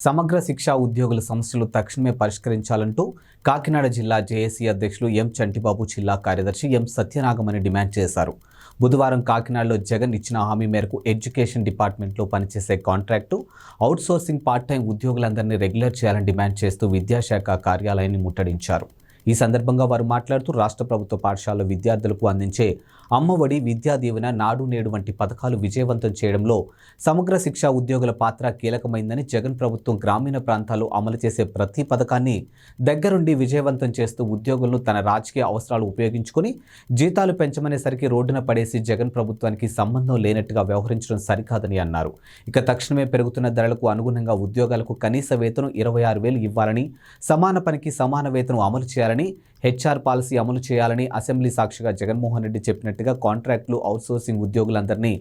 సమగ్ర శిక్షా ఉద్యోగుల సమస్యలు తక్షణమే పరిష్కరించాలంటూ కాకినాడ జిల్లా జేఏసీ అధ్యక్షులు ఎం చంటిబాబు జిల్లా కార్యదర్శి ఎం సత్యనాగమని డిమాండ్ చేశారు. బుధవారం కాకినాడలో జగన్ ఇచ్చిన హామీ మేరకు ఎడ్యుకేషన్ డిపార్ట్మెంట్లో పనిచేసే కాంట్రాక్టు అవుట్సోర్సింగ్ పార్ట్ టైం ఉద్యోగులందరినీ రెగ్యులర్ చేయాలని డిమాండ్ చేస్తూ విద్యాశాఖ కార్యాలయాన్ని ముట్టడించారు. ఈ సందర్భంగా వారు మాట్లాడుతూ రాష్ట్ర ప్రభుత్వ పాఠశాల విద్యార్థులకు అందించే అమ్మఒడి విద్యా దీవెన నాడు నేడు వంటి పథకాలు విజయవంతం చేయడంలో సమగ్ర శిక్షా ఉద్యోగుల పాత్ర కీలకమైందని జగన్ ప్రభుత్వం గ్రామీణ ప్రాంతాల్లో అమలు చేసే ప్రతి పథకాన్ని దగ్గరుండి విజయవంతం చేస్తూ ఉద్యోగులను తన రాజకీయ అవసరాలు ఉపయోగించుకొని జీతాలు పెంచమనేసరికి రోడ్డున పడేసి జగన్ ప్రభుత్వానికి సంబంధం లేనట్టుగా వ్యవహరించడం సరికాదని అన్నారు. ఇక తక్షణమే పెరుగుతున్న ధరలకు అనుగుణంగా ఉద్యోగాలకు కనీస వేతనం ఇరవై ఆరు వేలు ఇవ్వాలని సమాన పనికి సమాన వేతనం అమలు చేయాలని హెచ్ఆర్ పాలసీ అమలు చేయాలని అసెంబ్లీ సాక్షిగా జగన్మోహన్ రెడ్డి చెప్పినట్టుగా కాంట్రాక్టులు అవుట్సోర్సింగ్ ఉద్యోగులందరినీ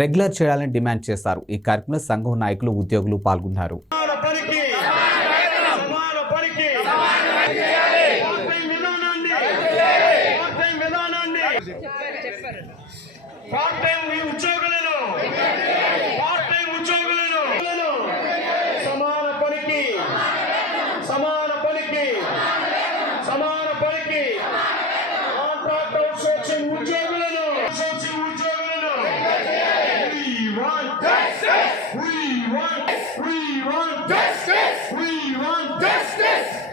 రెగ్యులర్ చేయాలని డిమాండ్ చేశారు. ఈ కార్యక్రమంలో సంఘం నాయకులు ఉద్యోగులు పాల్గొన్నారు. సమాన సమాన పనికి కాంట్రాక్ట్ అవుట్సోర్సింగ్ ఉద్యోగులను అవుట్సోర్సింగ్ ఉద్యోగులను We want justice. We want. We want justice. We want justice.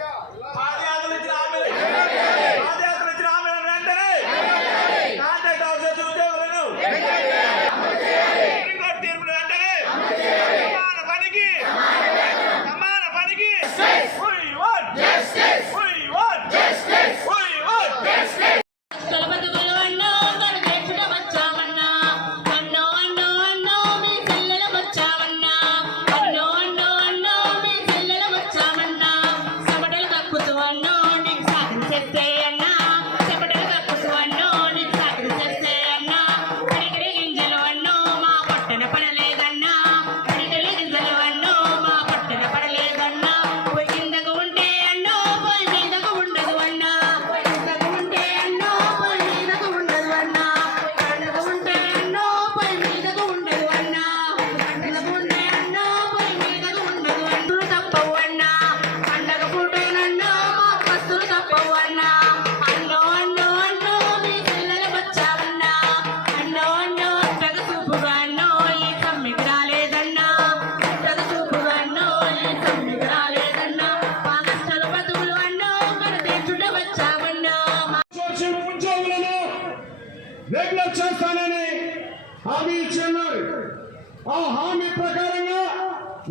ఆ హామీ ప్రకారంగా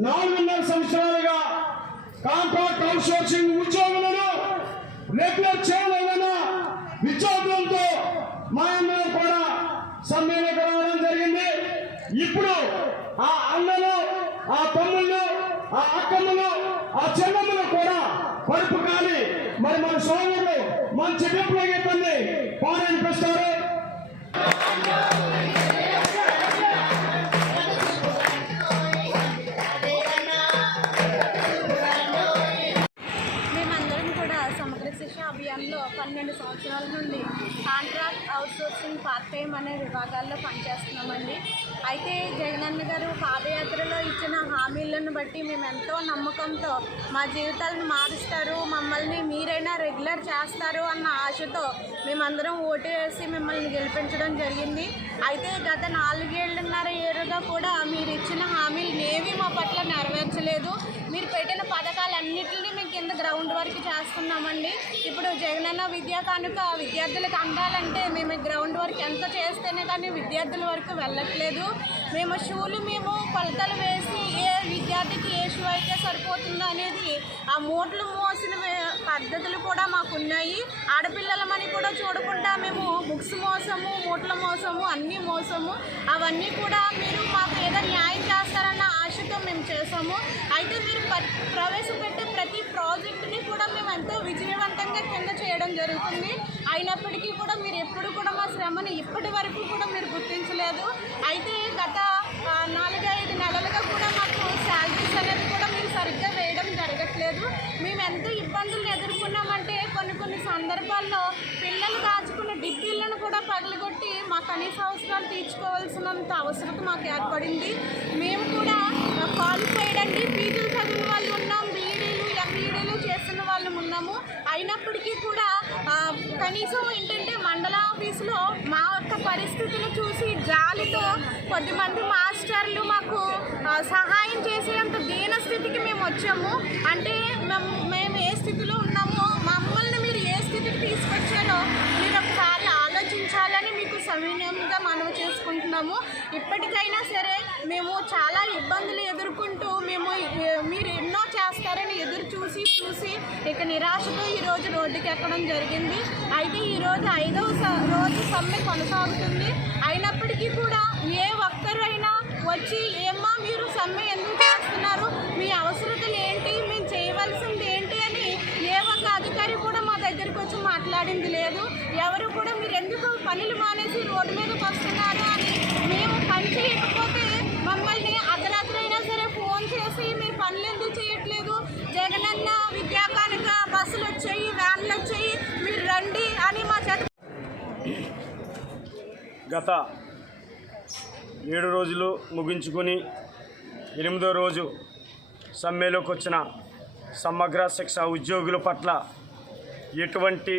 నాలుగున్నర సంవత్సరాలుగా కాంట్రాక్ట్ అవుట్సోర్సింగ్ ఉద్యోగులను రెగ్యులర్ చేయలేదన్న విద్యార్థులతో మా మాయమ్మలు కూడా సమ్మేళనకు రావడం జరిగింది. ఇప్పుడు ఆ అన్నలు ఆ తమ్ముళ్ళు ఆ అక్కమ్మలు ఆ చెల్లెమ్మలు కూడా పరుపు కాలి. మరి మన సోదరులు మంచి విప్లవ కాంట్రాక్ట్ అవుట్సోర్సింగ్ పార్ట్ టైం అనే విభాగాల్లో పనిచేస్తున్నామండి. అయితే జగనన్న గారు పాదయాత్రలో ఇచ్చిన హామీలను బట్టి మేము ఎంతో నమ్మకంతో మా జీవితాలను మారుస్తారు మమ్మల్ని మీరైనా రెగ్యులర్ చేస్తారు అన్న ఆశతో మేమందరం ఓటు వేసి మిమ్మల్ని గెలిపించడం జరిగింది. అయితే గత నాలుగేళ్ళున్నర ఏరుగా కూడా మీరు ఇచ్చిన హామీలు ఏవి మా పట్ల నెరవేర్చలేదు. మీరు పెట్టిన అన్నిటిని మేము కింద గ్రౌండ్ వరకు చేస్తున్నామండి. ఇప్పుడు జగనన్న విద్యా కానుక విద్యార్థులకు అందాలంటే మేము గ్రౌండ్ వరకు ఎంత చేస్తేనే కానీ విద్యార్థుల వరకు వెళ్ళట్లేదు. మేము షూలు మేము కొలతలు వేసి ఏ విద్యార్థికి ఏ షూ అయితే సరిపోతుందో అనేది ఆ మూటలు మోసిన పద్ధతులు కూడా మాకు ఉన్నాయి ఆడపిల్లలమని కూడా చూడకుండా మేము బుక్స్ మోసము మూటల మోసము అన్నీ మోసము. అవన్నీ కూడా మీరు మాకు ఏదో న్యాయం చేస్తారన్న ప్రస్తుతం మేము చేసాము. అయితే మీరు ప్రవేశపెట్టే ప్రతి ప్రాజెక్టుని కూడా మేము ఎంతో విజయవంతంగా కింద చేయడం జరుగుతుంది. అయినప్పటికీ కూడా మీరు ఎప్పుడు కూడా మా శ్రమని ఇప్పటి వరకు కూడా మీరు గుర్తించలేదు. అయితే గత నాలుగైదు నెలలుగా కూడా మాకు శాలరీస్ అనేది కూడా మీరు సరిగ్గా వేయడం జరగట్లేదు. మేము ఎంతో ఇబ్బందులు ఎదుర్కొన్నామంటే కొన్ని కొన్ని సందర్భాల్లో పిల్లలు దాచుకున్న డిగ్రీలను కూడా పగలగొట్టి మా కనీస అవసరాలు తీర్చుకోవాల్సినంత అవసరం మాకు ఏర్పడింది. మేము కూడా క్వాలిఫైడ్ పీజీలు చదివిన వాళ్ళు ఉన్నాం. బీఈడీలు ఎంఈడీలు చేస్తున్న వాళ్ళు ఉన్నాము. అయినప్పటికీ కూడా కనీసం ఏంటంటే మండల ఆఫీసులో మా యొక్క పరిస్థితిని చూసి జాలితో కొద్దిమంది మాస్టర్లు మాకు సహాయం చేసేంత దీన స్థితికి మేము వచ్చాము. అంటే చూసి ఇక నిరాశతో ఈరోజు రోడ్డుకి ఎక్కడం జరిగింది. అయితే ఈరోజు ఐదవ స- రోజు సమ్మె కొనసాగుతుంది. అయినప్పటికీ కూడా ఏ ఒక్కరైనా వచ్చి ఏమ్మా మీరు సమ్మె ఎందుకు చేస్తున్నారు? మీ అవసరతలు ఏంటి? మేము చేయవలసింది ఏంటి? అని ఏ ఒక్క అధికారి కూడా మా దగ్గరికి వచ్చి మాట్లాడింది లేదు. ఎవరు కూడా మీరు ఎందుకు పనులు మానేసి రోడ్డు మీదకి వస్తున్నారు? అని మేము పని చేయకపోతే మమ్మల్ని అర్ధరాత్రి అయినా సరే ఫోన్ చేసి మీరు పనులు ఎందుకు చేయట్లేదు? జగనన్న విద్యా కానుక బస్సులు వచ్చాయి వ్యాన్లు వచ్చాయి. మీరు రండి అని మా చేత గత ఏడు రోజులు ముగించుకొని ఎనిమిదో రోజు సమ్మెలోకి వచ్చిన సమగ్ర శిక్ష ఉద్యోగుల పట్ల ఎటువంటి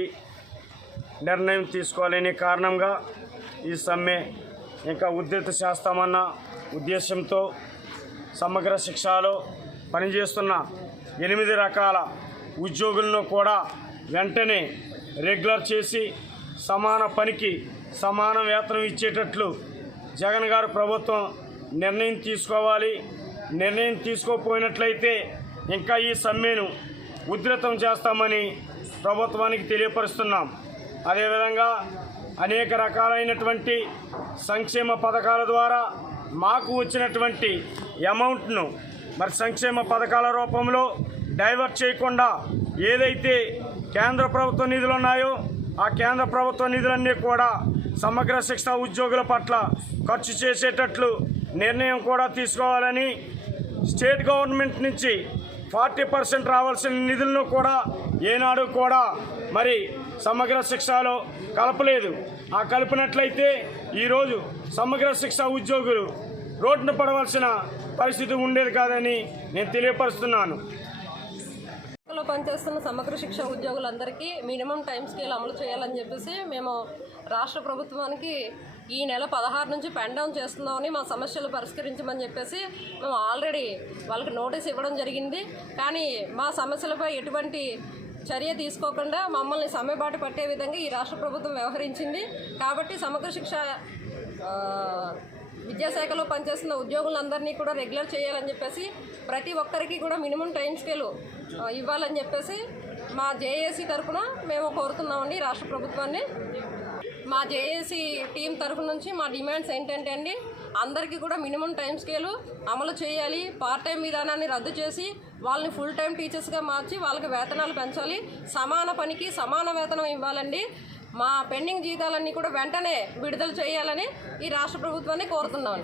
నిర్ణయం తీసుకోవాలనే కారణంగా ఈ సమ్మె ఇంకా ఉద్ధృత చేస్తామన్న ఉద్దేశంతో సమగ్ర శిక్షలో పనిచేస్తున్న ఎనిమిది రకాల ఉద్యోగులను కూడా వెంటనే రెగ్యులర్ చేసి సమాన పనికి సమాన వేతనం ఇచ్చేటట్లు జగన్ గారు ప్రభుత్వం నిర్ణయం తీసుకోవాలి. నిర్ణయం తీసుకోకపోయినట్లయితే ఇంకా ఈ సమ్మెను ఉధృతం చేస్తామని ప్రభుత్వానికి తెలియపరుస్తున్నాం. అదేవిధంగా అనేక రకాలైనటువంటి సంక్షేమ పథకాల ద్వారా మాకు వచ్చినటువంటి అమౌంట్ను మరి సంక్షేమ పథకాల రూపంలో డైవర్ట్ చేయకుండా ఏదైతే కేంద్ర ప్రభుత్వ నిధులు ఉన్నాయో ఆ కేంద్ర ప్రభుత్వ నిధులన్నీ కూడా సమగ్ర శిక్షణ ఉద్యోగుల పట్ల ఖర్చు చేసేటట్లు నిర్ణయం కూడా తీసుకోవాలని స్టేట్ గవర్నమెంట్ నుంచి ఫార్టీ పర్సెంట్ రావాల్సిన నిధులను కూడా ఏనాడు కూడా మరి సమగ్ర శిక్షలో కలపలేదు. ఆ కలిపినట్లయితే ఈరోజు సమగ్ర శిక్ష ఉద్యోగులు రోడ్డున పడవలసిన పరిస్థితి ఉండేది కాదని నేను తెలియపరుస్తున్నాను. లో పనిచేస్తున్న సమగ్ర శిక్ష ఉద్యోగులందరికీ మినిమం టైం స్కేల్ అమలు చేయాలని చెప్పేసి మేము రాష్ట్ర ప్రభుత్వానికి ఈ నెల పదహారు నుంచి పెన్ డౌన్ చేస్తున్నామని మా సమస్యలు పరిష్కరించమని చెప్పేసి మేము ఆల్రెడీ వాళ్ళకి నోటీస్ ఇవ్వడం జరిగింది. కానీ మా సమస్యలపై ఎటువంటి చర్య తీసుకోకుండా మమ్మల్ని సమ్మెబాటు పట్టే విధంగా ఈ రాష్ట్ర ప్రభుత్వం వ్యవహరించింది. కాబట్టి సమగ్ర శిక్ష విద్యాశాఖలో పనిచేస్తున్న ఉద్యోగులందరినీ కూడా రెగ్యులర్ చేయాలని చెప్పేసి ప్రతి ఒక్కరికి కూడా మినిమం టైం స్కేలు ఇవ్వాలని చెప్పేసి మా జేఏసీ తరఫున మేము కోరుతున్నామండి రాష్ట్ర ప్రభుత్వాన్ని. మా జేఏసీ టీం తరఫు నుంచి మా డిమాండ్స్ ఏంటంటే అండి అందరికీ కూడా మినిమం టైం స్కేలు అమలు చేయాలి పార్ట్ టైం విధానాన్ని రద్దు చేసి వాళ్ళని ఫుల్ టైం టీచర్స్గా మార్చి వాళ్ళకి వేతనాలు పెంచాలి సమాన పనికి సమాన వేతనం ఇవ్వాలండి. మా పెండింగ్ జీతాలన్నీ కూడా వెంటనే విడుదల చేయాలని ఈ రాష్ట్ర ప్రభుత్వాన్ని కోరుతున్నాను